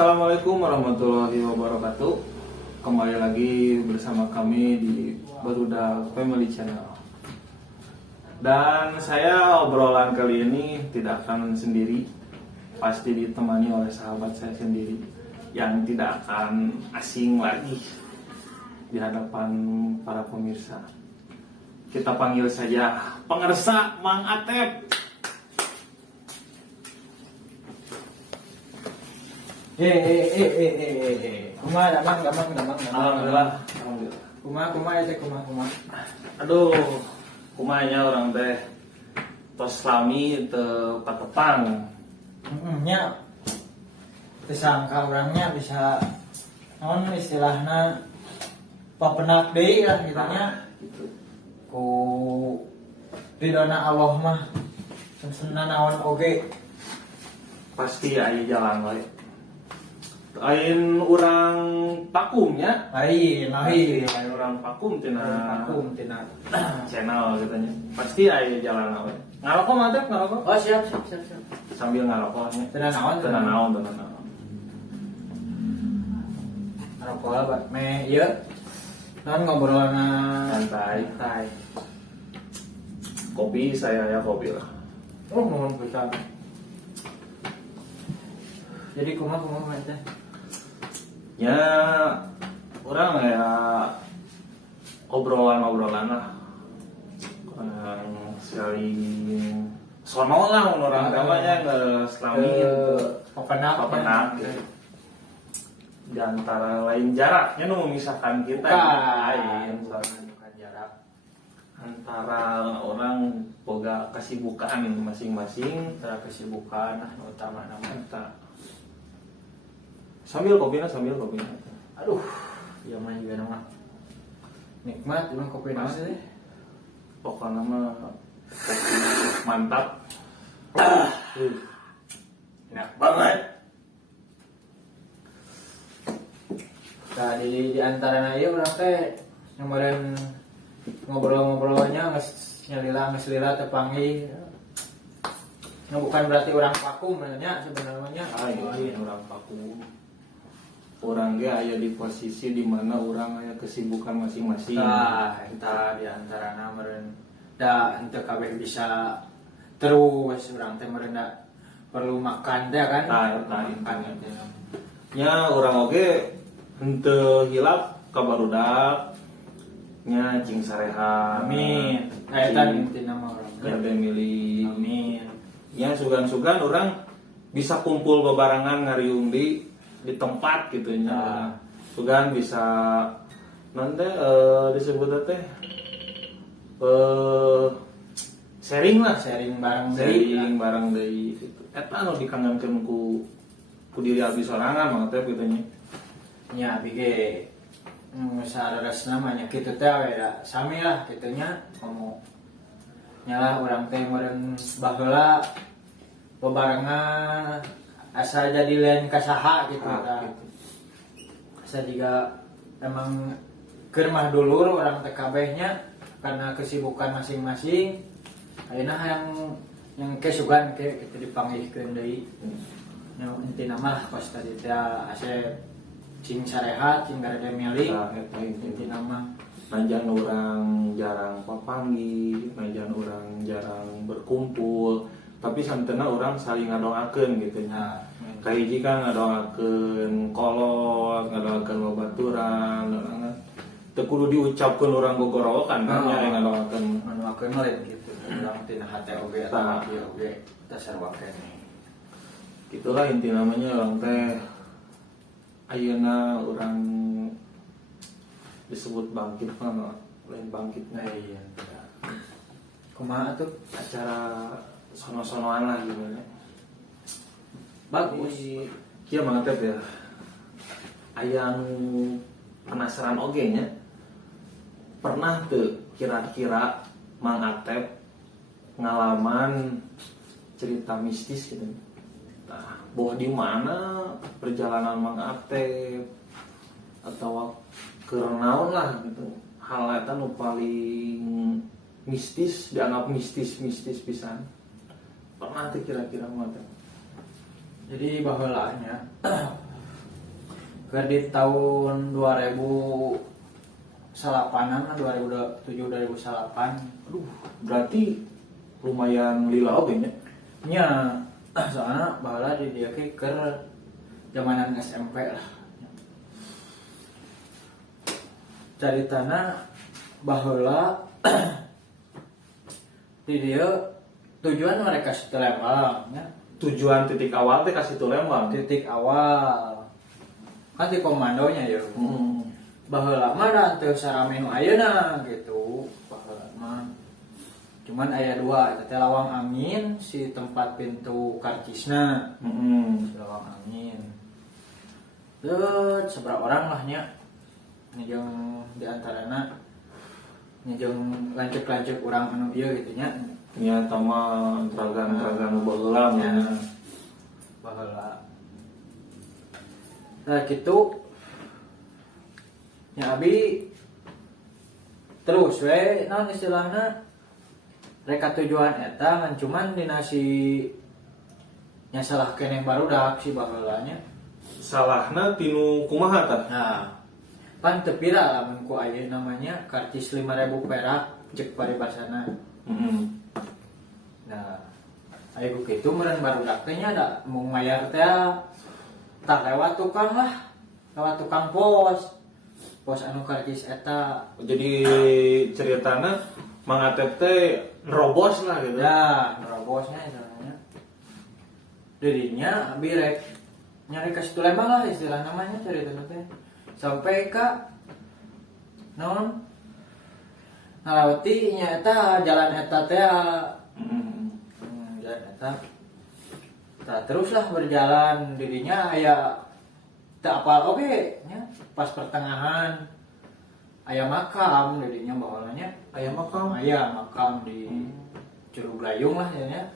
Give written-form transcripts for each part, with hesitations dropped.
Assalamualaikum warahmatullahi wabarakatuh. Kembali lagi bersama kami di Barudak Family Channel. Dan saya obrolan kali ini tidak akan sendiri, pasti ditemani oleh sahabat saya sendiri yang tidak akan asing lagi di hadapan para pemirsa. Kita panggil saja pengersa Mang Atep. Kumaha damang. Alhamdulillah. Kumaha ya kumaha. Aduh, kumanya orang teh tos lami teu patepang. Nya disangka orangnya bisa non istilahna papenak deui lah gitu nya. Gitu. Ku ridona Allah mah seunana naon oge Pasti aya jalan we. Lain orang pakumnya, lain lain orang pakum tina channel katanya. Pasti aya jalan we. Ngarokok mah teh ngarokok. Oh siap. Sambil ngarokoknya. Tenan naon. Rokok apa? Me ieu. Non ngobrolna Santai. Kopi saya ya kopi lah. Oh, mohon pisan. Jadi kumaha teh? Ya orang ya obrolan lah. Saling sono lah orang namanya selami pepenak gitu. Di antara lain jaraknya nu memisahkan kita lain bukan jarak antara orang boga kesibukan masing-masing, antara kesibukan utama nama sambil kopinya. Aduh, ya mah juga nama nikmat emang kopi nasi deh. Pokoknya mah kopi mantap. Enak banget. Nah, di antara ieu urang teh kemarin ngobrol-ngobrolnya geus nyalila tepangi. Nah, bukan berarti orang pakum sebenarnya. Iya, orang paku. Orang ge aya di posisi di mana orang aya kesibukan masing-masing. Nah, eta di antarana meureun da henteu kabeh bisa terus urang teh meureun da perlu makan teh kan. Makan. Ya urang oge henteu hilap ka barudak nya cing sareha. Amin. Eta intina mah urang. Ya milih. Amin. Ya sugan-sugan orang bisa kumpul bebarengan ngariung di tempat gitu nya. Sugan bisa nanti disebut teh sharing bareng deui gitu. Eta anu dikangenkeun ku diri abdi sorangan mah teh kitu nya. Nya bige sareres namanya kitu teh we da sami lah kitu nya komo nyalah urang teh meureun baheula bebarengan asa jadi lain kasaha gitu gitu. Asa juga emang keur mah dulur urang teh kabehnya karena kesibukan masing-masing. Ayeuna yang kesugan kitu dipanggihkeun deui. Nya intina mah kos tadi teh ase cing sarehat cing garede milih. Eta intina mah najan orang jarang papanggih, najan orang jarang berkumpul, tapi santena orang saling ngadoakeun gitu nya. Kahiji kan ngadoakeun kolot, ngadoakeun babaturan, teu kudu diucapkeun urang gogorowokan kan nya ngadoakeun lain gitu. Urang tina hate oge eta oge tasarwa keneh. Itulah inti namanya orang teh ayeuna orang disebut bangkit mah lain bangkitnya. Iya. Kumaha tuh acara sono-sonoan lah gimana. Bagus. Kieu mah teh ya. Aya anu penasaran oge nya. Pernah teu kira-kira Mang Atep ngalaman cerita mistis gitu. Nah, bahwa di mana perjalanan Mang Atep atau kerenaun lah gitu. Hal eta nu paling mistis, dianggap mistis pisan. Pernah tuh kira-kira Mang Atep? Jadi baheulanya Ke di tahun 2008an, 2007 2008. Aduh, berarti lumayan lila oge nya. Nya soalnya bahala di dia ke zamanan SMP lah. Caritana baheula di dia tujuan mereka situ Lembang ya. Tujuan titik awal teh kasih tuh Lembang. Titik awal kan di komandonya ya. Baheula mah da teu sarame nu ayeuna gitu. Baheula mah cuman aya dua, eta lawang angin si tempat pintu karcisna. Si lawang angin. Seberapa orang lah nya. Jeung di antarana jeung lanceuk-lanceuk urang anu ieu gitu nya. Nya tama tragan-tragan nu baheula nya. Baheula. Nah gitu nya abi terus we naon istilahna reka tujuan eta ngan cuman dina si nya salah keneh barudak si baheula nya. Salahna tinu kumaha tah? Nah, pan teu pira lamun ku aya namanya karcis 5.000 perak cek paribasana. Nah, aya ku kitu meureun barudak teh nya da mung mayar teh tak lewat tukang lah. Lewat tukang pos. Pos anu karcis eta. Jadi ceritana Mang Atep teh nerobos lah gitu. Ya, nerobosnya istilahnya. Dirinya abi rek nyari ke situ Lembang lah istilah namanya cerita teh. Sampai ka non ngalawati nya eta jalan eta teh jalan eta. Nah, teruslah berjalan dirinya aya teu apal oge nya pas pertengahan aya makam dirinya bawalanya Aya makam. aya makam di Curug Layung lah ya.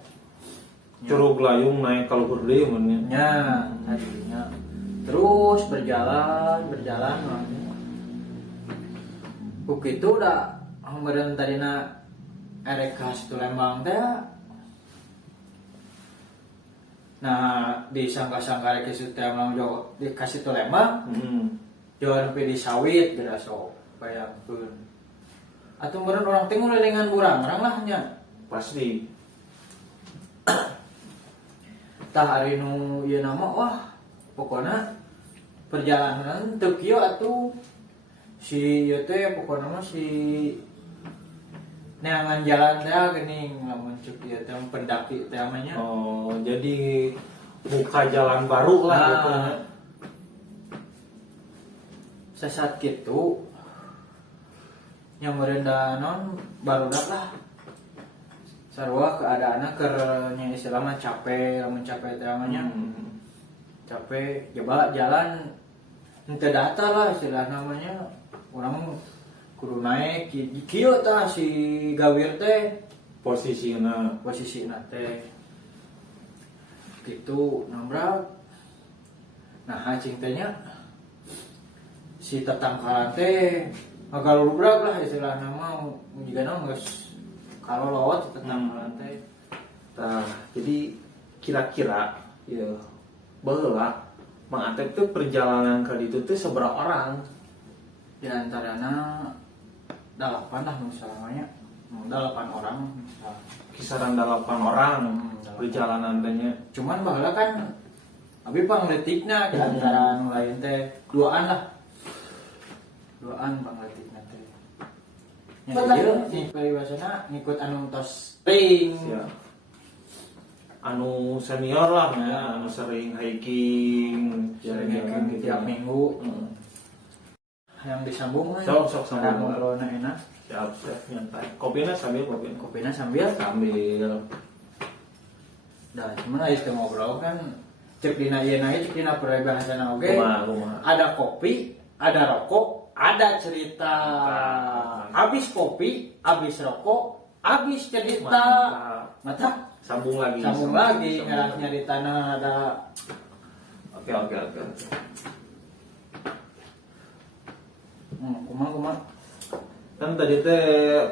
Curug Layung naik kalau berde mun nya tadinya terus berjalan begitu udah meureun tadina erek ka situ Lembang teh. Nah di sangka-sangka rek situ teh mah di ka situ Lembang jauh sampai di sawit geura sok bayangkeun atuh meureun urang teh ngulelengan urang-urang lah nya pasti. tah hari nu ieu nama wah pokona perjalanan teu kieu atuh si ieu teh pokona mah si neangan jalan teh geuning lamun ceuk ieu teh pendaki teh namanya. Oh, jadi buka jalan baru lah gitu. Sesat kitu nya meureun da non barudak lah sarua keadaanna keur nya istilahna capek lamun capek teh namanya. Capek coba jalan henteu datar lah istilah namanya. Urang kudu naik kieu tah si gawir teh Posisina teh kitu nambrak. Nah hacing teh nya si tetangkalan teh ngagalubrak lah istilah nama jigana geus kalau lewat tetangkalan teh. Nah, jadi kira-kira ya baheula Mang Atep tuh perjalanan ke ditu teh seberapa orang? Di antarana 8 lah misalnya 8 orang misalnya. Kisaran 8 orang perjalanan tehnya. Cuman baheula kan abi pangletikna di antara anu lain teh duaan pangletikna teh. Nya ieu paribasana ngikut anu tos ring. Siap. Anu senior lah ya, anu sering hiking, Sering hiking tiap minggu. Yang disambung lah. Sok sambung. Ngobrolna enak. Siap, nyantai. Kopinya sambil. Kopinya sambil. Dah, cuman aya teu ngobrol kan cek dina ieu naik cek dina peribahasana oge. Ada kopi, ada rokok, ada cerita. Habis kopi, habis rokok, habis cerita. Mata sambung lagi ngarasnya di tanah ada. Oke. Kumaha Kan tadi teh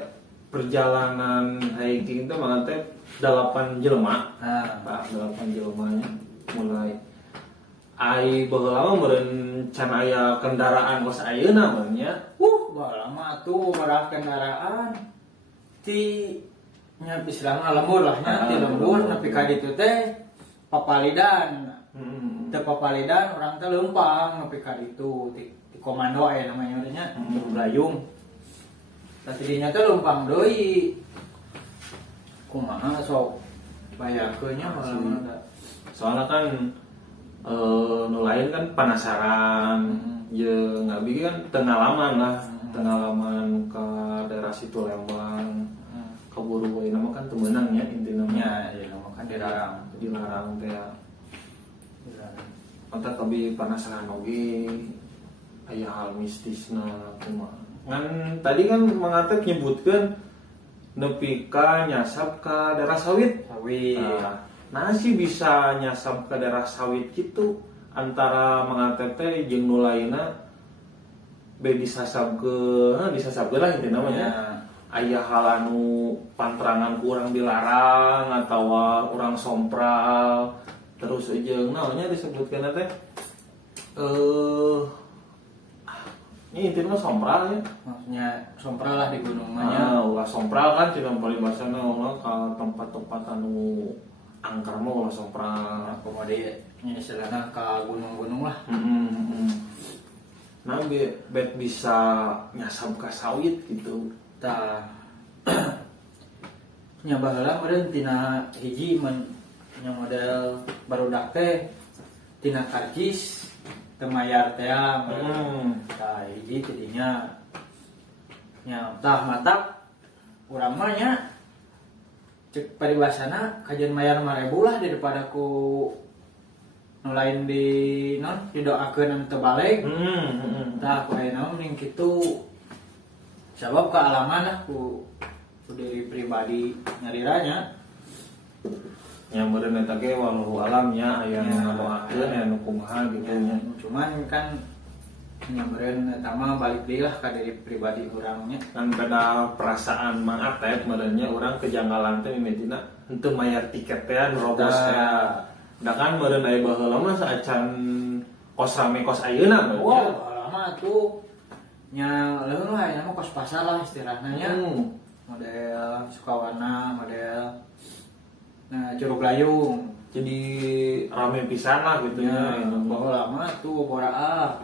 perjalanan hiking itu Mang Atep 8 jelema. nah 8 jelemanya mulai ai baheula mah meureun can aya kendaraan kos ayeuna mah nya. Baheula mah tuh merah kendaraan ti nya istilahna lembur lah nya, ti lembur nepi ka ditu teh papalidan. Teu papalidan urang teh leumpang nepi ka ditu ti komando aya namanya nya, Belayung. Tapi dinya teh leumpang deui. Kumaha sok bayakeun nya baheula. Soalnya kan nu lain kan penasaran, jeung ngabi kan pengalaman lah, pengalaman ke daerah situ Lembang, kaburu we nama kan temenang nya intina Ya, nama kan dilarang teh. Mata kabi penasaran oge aya hal mistisna kumaha. Ngan tadi kan mangatek nyebutkeun nepi ka nyasap ka daerah sawit. Nah sih bisa nyasap ke daerah sawit gitu antara mangatek teh jeung nu lainna be disasapkeun lah intina namanya. Aya hal anu panterangan kurang dilarang atau urang sompral terus jeung naonnya disebutkeun teh ini intinya sompral ya. Maksudnya sompral lah di gunung mah. Ulah sompral kan cenah paling basana ulah ka tempat-tempat anu angker mah ulah sompral. Akomode nya istilahna ka gunung-gunung lah. Nah bet bisa nyasap ka sawit gitu. Tah nya baheula meureun tina hiji nya model barudak teh tina karcis temayar teh tah hiji tidinya nya tah matak urang mah nya cek paribasana kajian mayar 5.000 lah daripada ku nu lain didoakeun anu teu balik. Tah ku ayeuna mending kitu sabab kealaman lah ku diri pribadi nyariranya nya meureun eta ge wallahu alam nya aya nu ngadoakeun aya nu kumaha gitu nya. Cuman kan nya meureun eta mah balik deui lah ka diri pribadi urang nya. Kan beda perasaan Mang Atep meureun nya urang kejanggalan teh mimitina henteu mayar tiket teh nerobos teh. Da kan meureun aya baheula mah saacan kos rame kos ayeuna mah. Lama tuh nya leuweung lah aya mah kos pasar lah istilahna nya. Model Sukawana, model Curug Layung. Jadi rame pisan lah gitu nya. Baheula lama tuh boraah.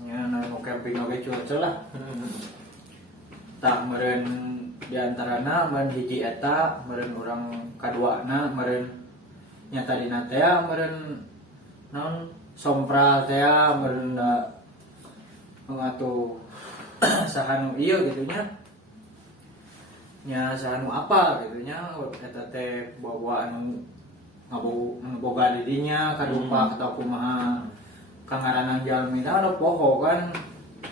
Nya nu camping oge cuaca lah. Tak meureun diantarana meureun hiji eta, meureun urang kaduana, meureun nya tadina teh meureun naon sompral teh meureun atuh saha nu ieu gitu nya saha nu apa gitu nya eta teh bawa anu ngaboga di dinya kadumpa atau kumaha kangaranan jalmi teh ada poho kan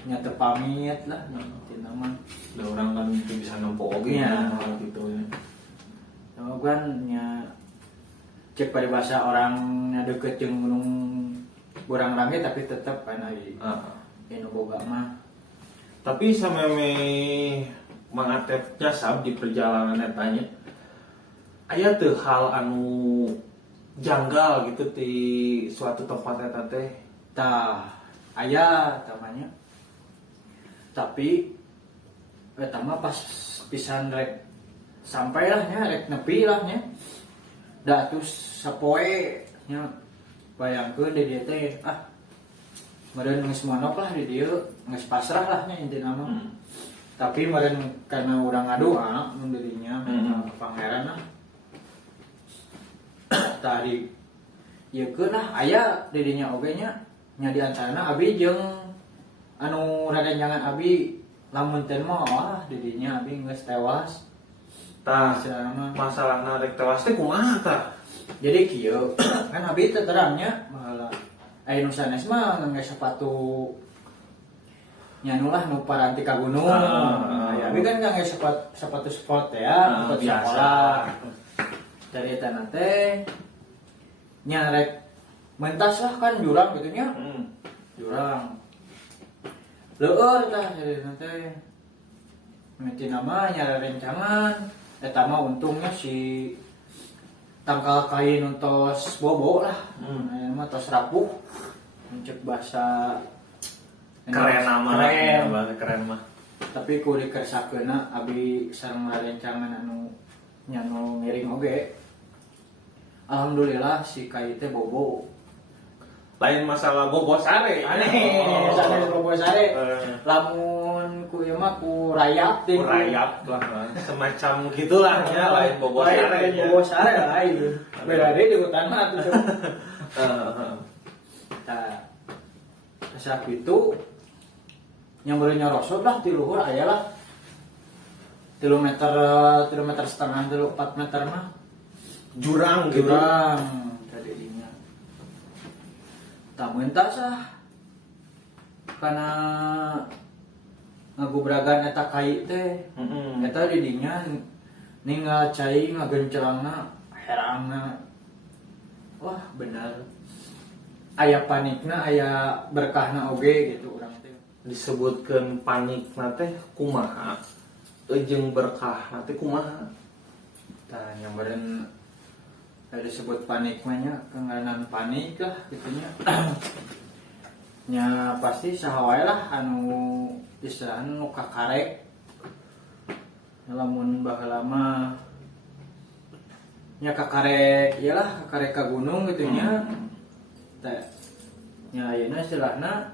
nya teu pamit lah nya tina mah. Da urang kan bisa nempo oge gitu ya. Kan nya cek paribasa orang nya deukeut jeung gunung Burang Rangge tapi tetep kan anu boga mah. Tapi sameme Mang Atep nyasap di perjalanan etanya aya teu hal anu janggal gitu di suatu tempat eta teh. Tah aya tamanya. Tapi eta mah pas pisan rek sampai lah nya rek nepi lah nya. Da atuh sapoe nya bayangkeun di dieu teh meureun geus monok lah di dieu geus pasrah lah nya intina mah. Tapi meureun karena urang ngadoa mun dirinya pangeran lah. Tadi ieu keun lah aya di dinya oge nya di antarana abi jeung anu raden jangan abi lamun teh mah di dinya abi geus tewas. Tah masalahna rek tewas teh kumaha tah? Jadi kieu kan abi teh terangnya malah aya nu sanes mah geus sepatu nyanulah nu paranti ka gunung. Abi kan geus sepatu sport ya, sepatu sekolah. Dari eta teh nya rek mentas lah kan jurang gitu nya. Jurang. Leueur tah dari teh. Meti nama nya rencangan eta mah untungnya si tangkal kain untos bobo lah. Mah tos rapuh. mencek bahasa keren nama keren mah. Tapi ku dikersakeuna abi sareng ngarencangan anu nyano ngiring oge. Alhamdulillah si kai teh bobo. Lain masalah bobo sare. Aneh, sanes bobo sare. Lamun ku ieu mah ku rayap teh. Rayap lah, semacam gitulah ya, lain bobo sare. Lain bobo sare lain. Beda deui di hutan mah atuh. Tah. Asa kitu yang boleh nyarosot lah di luhur aya lah 3 meter 3 meter setengah 4 meter mah Jurang gitu. tadi dinya. Tak mentah sah karena ngagubragan eta kai teh. Eta di dinya ninggal cai ngagencelangna herangna. Wah benar. Aya panikna aya berkahna oge gitu urang teh. Disebutkeun panikna teh kumaha? Jeung berkahna teh kumaha? Tah nyambareun disebut panik mah nya kenganan panik lah gitunya. Nya pasti saha wae lah anu istilahna nu kakarek. Lamun baheula mah nya kakarek iyalah kakarek ka gunung gitu nya. Teh nya ayeuna istilahna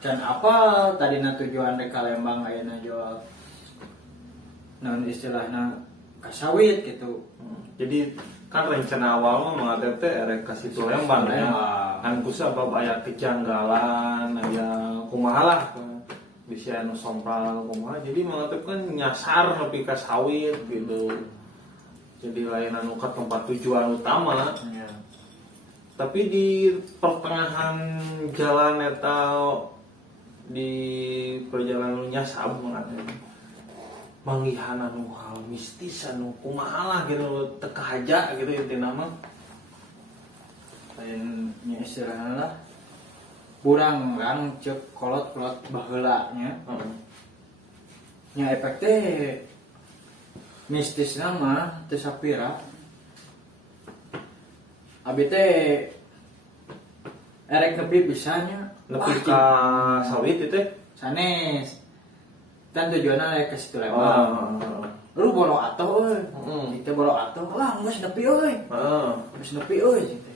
can apa tadina tujuan rek ka Lembang ayeuna jual naon istilahna kasawit gitu. Jadi kan rencana awal mah mengatep teh erek ka situ Lembang ya. Kan kusabab aya kejanggalan, aya kumaha lah bisa anu sompral kumaha. Jadi mengatep kan nyasar nepi ka sawit gitu. Jadi lain anu ka tempat tujuan utama. Ya. Tapi di pertengahan jalan eta di perjalanan nyasab mengatep manggihan anu hal mistis anu kumaha lah gitu teu kahaja gitu intina mah. Lain nya istilahna lah burang cek kolot-kolot baheula nya. Nya efek teh mistisna mah teu sapira. Abi teh erek nepi bisanya Nepi ka sawit itu sanes. Kan tujuanna rek ka situ Lembang. Lu bolo atoh euy. Kita bolo atoh. Wah, geus nepi euy. Geus nepi euy gitu.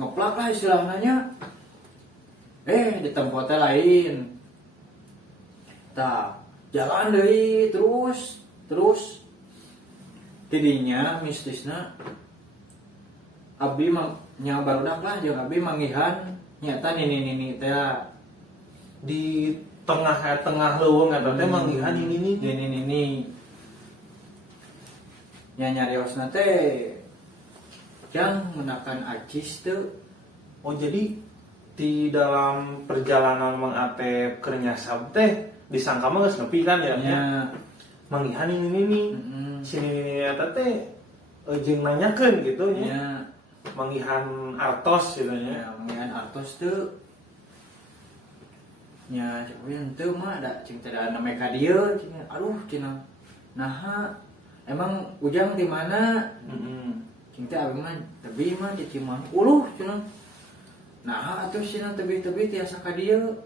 Ngeplak lah istilahna nya. Di tempat teh lain. Tah, jalan deui terus. Tidinya mistisna abi nya barudak lah jeung abi manggihan nyata nini teh di tengah leuweung eta teh manggihan ini nya nyariosna teh jang menakan acis teu. Oh jadi di dalam perjalanan mengatep keur nyasab teh disangka mah geus nepi kan ya? Nya manggihan ini sini eta teh jeung nanyakeun gitu nya. nya Manggihan artos gitu nya. manggihan artos teu. Nya teu mah da cing teh da name ka dieu cing. Aduh cenah. Naha emang Ujang di mana? Cing teh abi mah tebi mah di Cimahi. Uluh cenah. Nah atuh cenah tebi-tebi tiasa ka dieu.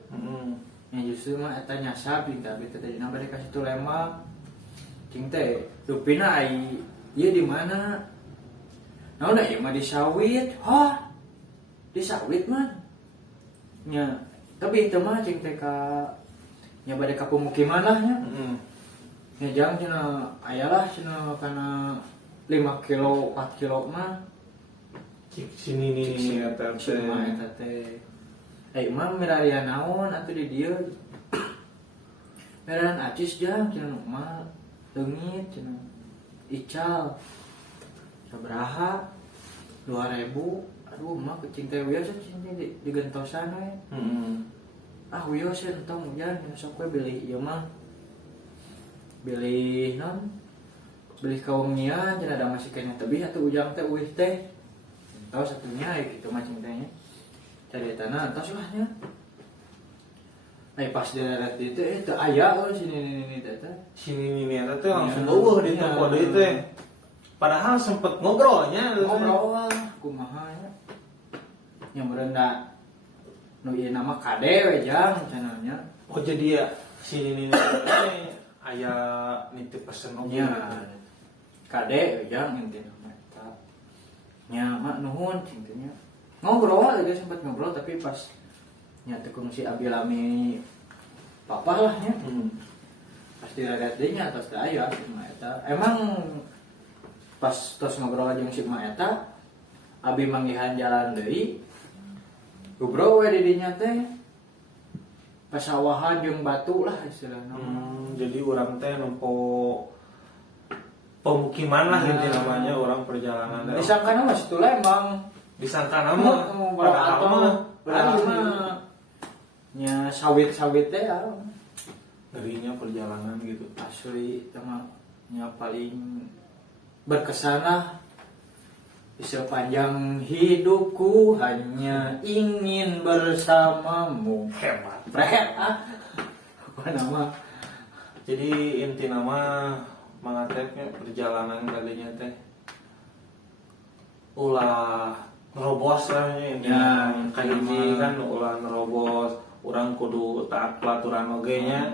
Nya justru mah eta nyasab cing teh abi teh dina bade ka situ Lembang. Cing teh rupina ai ieu di mana? Naon da ieu mah di sawit. Hah? Di sawit mah. Nya tapi itu mah cing teh ka nya bade ka pemukiman lah nya. Nya jang cenah ayalah cenah kana 5 kilo 4 kilo mah Sini eta teh. mah eta teh. Mah mirarian naon atuh di dieu. Miraran acis jang cenah mah leungit cenah. Ical. Sabaraha? 2000. Aduh mah kucing teh wios cing teh digentosan we. Wios entong hujan sok we bilih ieu mah. Bilih non. Bilih kawengian cenah da masih kena tebih atuh Ujang teh uih teh. Entos satunya kitu mah cing teh nya. Caritana entos lah nya. Pas daerah dieu teh teu aya euy sini teh. Sini eta teh langsung eueuh di tempo deui teh. Padahal sempet ngobrolnya ngobrol kumaha nya. Nya meureun da nu ieu nama kade we jang cenanya. Oh jadi ya sini aya nitip pesen oge. Nya kade we jang intina mah eta. Nya mak nuhun intinya. Ngobrol aja sempat ngobrol tapi pas nyata kung si Abi Lami papa lah nya. Pasti ragat deui nya tos teh aya si Ma eta. Emang pas tos ngobrol jeung si Ma eta Abi manggihan jalan deui. Ngobrol we di dinya teh pasawahan jeung batu lah istilahna. Jadi orang teh nempo pemukiman lah gitu namanya orang perjalanan. Disangkana mah situ Lembang. Disangkana mah padahal mah nya sawit-sawit teh ya. ngerinya perjalanan gitu. Asli tema nya paling berkesan lah. Di sepanjang hidupku hanya ingin bersamamu. Hebat. Pret apa nama? Jadi inti nama mangatepnya perjalanan kalinya teh ulah nerobos lah Ya, kahiji kan ulah nerobos, urang kudu taat pelaturan oge nya.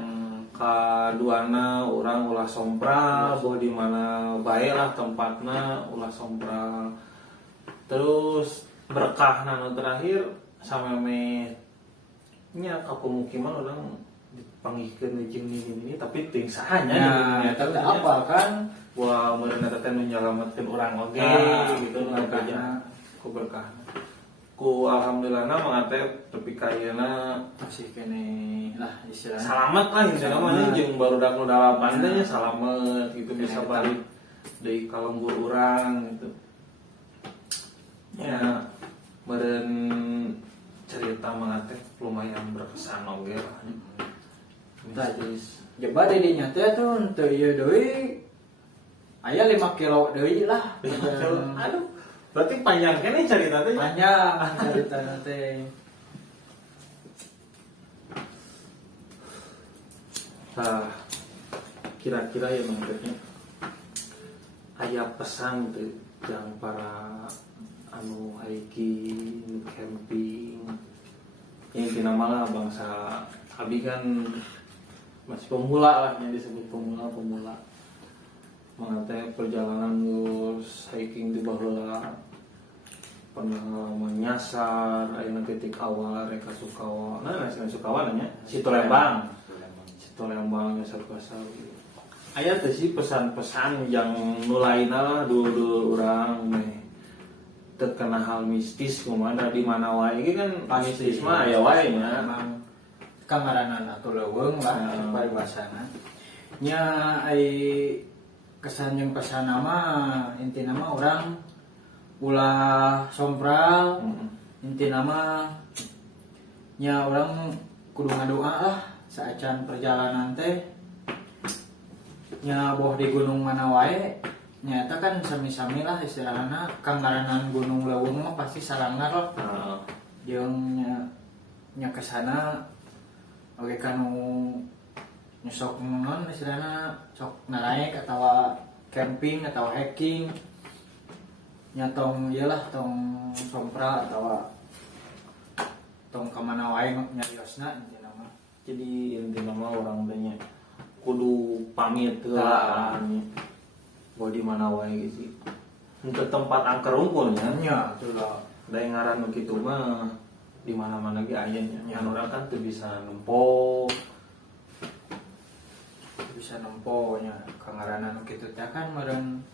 Kaduana urang ulah sompral, bahwa di mana bae lah tempatna ulah sompral. Terus berkah nanu terakhir sameme nya ka pemukiman urang dipanggihkeun jeung ini tapi teuing sahanya Ya, tapi apa kan? wah meureun eta teh nu nyalametkeun urang oge gitu nu kerja ku berkah. Ku alhamdulillahna mangga teh tepi ka ayeuna Masih kene lah istilahnya. salamet lah gitu namanya jeung barudak nu dalapan teh nya salamet gitu bisa balik deui ka lembur urang gitu. Ya meureun cerita mangga teh lumayan berkesan oge lah. Mistis. Jeba di dinya teh tuh teu ieu deui. Aya 5 kilo deui lah. Aduh, berarti panjang kene cerita teh. Panjang cerita teh. Nah, kira-kira ya maksudnya aya pesan tuh yang para anu hiking, camping, yang dinamalah bangsa Abi kan masih pemula lah yang disebut pemula. Mengateh perjalanan terus hiking di baheula pernah menyasar ayeuna titik awal reka Sukawa. Nah, Sukawa nya Situ Lembang. Situ Lembang nyasar pasar. Aya teh sih pesan-pesan yang nulaina lah dulu urang meh teu kana hal mistis kumaha di mana wae ge kan mistis mah aya wae nya. Memang kamaranan atau leuweung lah paribasana. Nya ai kesan jeung pesan nama inti nama orang ulah sompral inti nama nya orang kudu ngadoa lah saacan perjalanan teh nya boh di gunung mana wae nyata kan sami-sami lah istilahna kangaranan gunung leuweung mah pasti sarangar lah jeung nya kesana oge kanu nyesok non istilahna sok naik atau camping atau hiking nyatong iyalah tong sompra atau tong kemana wae nyariosna intina mah. Jadi intina mah orang tanya kudu pamit lah bahwa di mana wae gitu untuk tempat angker unggulnya Nya tuh lah da ngaran begitu mah di mana-mana ge aya nya orang kan tuh bisa nempo nya kangaranan kitu teh kan meureun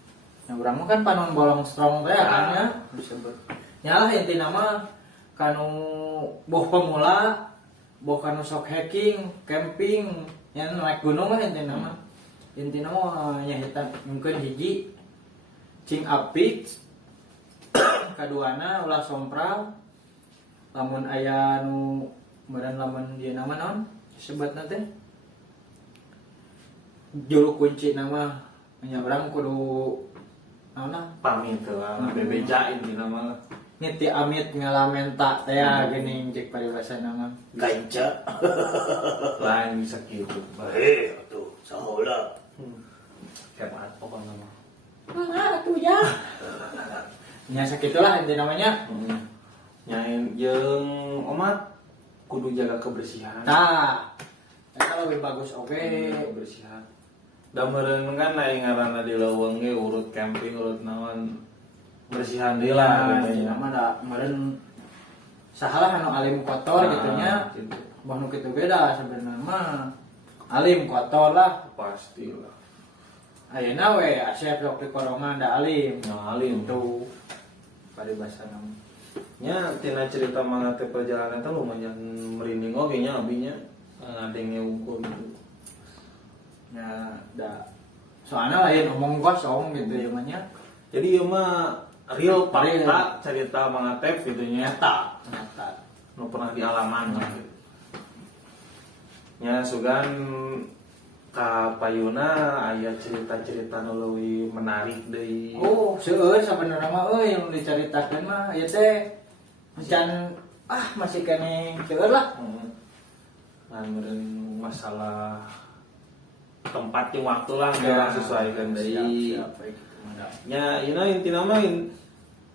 nya urang mah kan panon bolong strong teh kan nya disebut nya lah intina mah kanu boh pemula boh kanu sok hiking camping nya naik gunung mah intina mah nyaeta mungkin hiji cing apik kaduana ulah sompral lamun aya nu meureun lamun ieu nama naon disebutna teh juru kunci nama menyabrang kudu naonna pamit lah bebeja intina mah niti amit ngalamenta teh geuning cek paribasa nama ganca lain bisa kitu Atuh, sahola. hebat pokoknya mah mana atuh ya nya sakitulah inti namanya nyain jeung omat kudu jaga kebersihan. Nah, eta lebih bagus oke. Kebersihan. Da meureun kan aing ngaranna di leuweung ge urut camping urut naon bersihan deui lah Nah, gitu nya. mah da meureun sahalah anu alim kotor gitu nya. Gitu. Bah nu kitu beda sebenarnya mah alim kotor lah. Pastilah. Ayeuna we asep sok di korongan da alim. Nah, alim Tuh. Paribasana. nya tina cerita mangga teh perjalanan teh lumayan merinding oge nya abinya ngadenge unggul gitu. Ya, da. Soalnya lain omong kosong gitu ya mah nya. Jadi ieu mah real fakta Real. cerita mangga teh gitu nya. Nyata. Nu pernah dialaman lah gitu. Nya sugan ka payuna aya cerita-cerita nu leuwih menarik deui. Oh, seueur sabenerna mah yang dicaritakeun mah ieu teh encan masih kene seueur lah. Meureun masalah tempat jeung waktu lah ya, sesuaikan deui. Siap baik gitu mah da. Nya ieu intina mah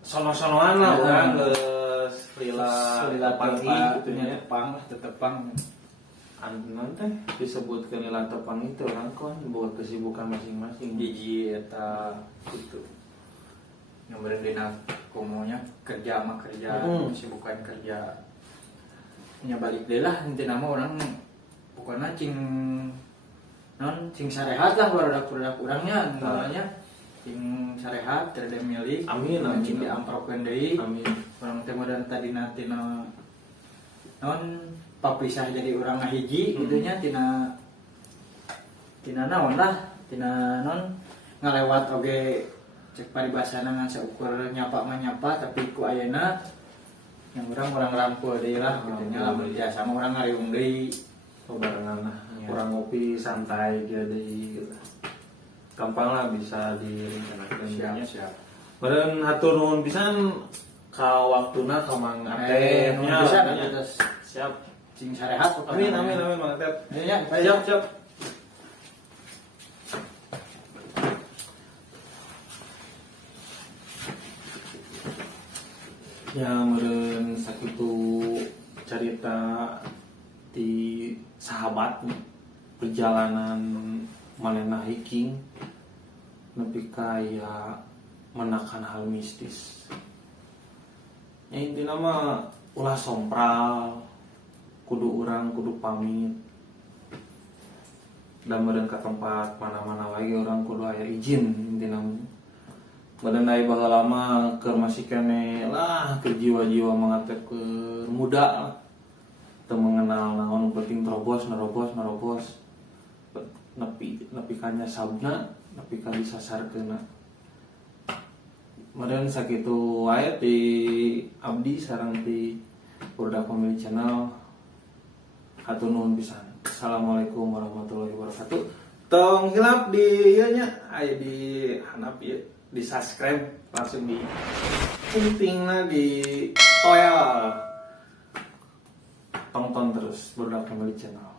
sono-sonoan lah Ya. urang geus lila Pagi gitu gitu nya. tepang lah tetepang. Anu teh disebutkeun lila tepang itu orang kan bawa kesibukan masing-masing. Hiji eta Gitu. nyamperin dina komonya kerja mah kerja, kesibukan kerja. Nya balik deui lah intina mah urang pokona cing sarehat lah produk-produk urangnya namanya cing sarehat terde milik. Amin, amin. Cing diamprokeun deui. Amin. Urang teh modern tadina tina papisah jadi urang hiji gitu nya tina naon lah tina ngalewat oge cek paribasana ngan seukur nyapa mah nyapa tapi ku ayeuna yang urang rangkul deui lah gitu nya lamun biasa mah urang ngariung deui Barengan lah, Ya. kurang ngopi santai jadi gitu. Gampang lah bisa direncanakan. siap Meureun hatur nuhun pisan ka waktuna ka Mang Atep nya. bisa nya. terus Siap. cing sarehat Amin Mang Atep. ya Siap. Ya meureun sakitu carita di sahabat perjalanan manehna hiking nepi kaya menakan hal mistis. Ya intina mah ulah sompral, kudu urang kudu pamit. Da meureun ka tempat mana-mana wae urang kudu aya izin intina mah. Meureun aya baheula mah keur masih kene lah ke jiwa-jiwa mangatep ke muda lah. Teu mengenal naon penting terobos nerobos nepi kanya sabna nepi ka disasarkeuna. Meureun sakitu wae ti abdi sareng ti Purda Family Channel. Hatur nuhun pisan. Assalamualaikum warahmatullahi wabarakatuh. Tong hilap di ieu nya aya di handap ieu di subscribe langsung di pentingna di toel. Tonton terus Purda Family Channel.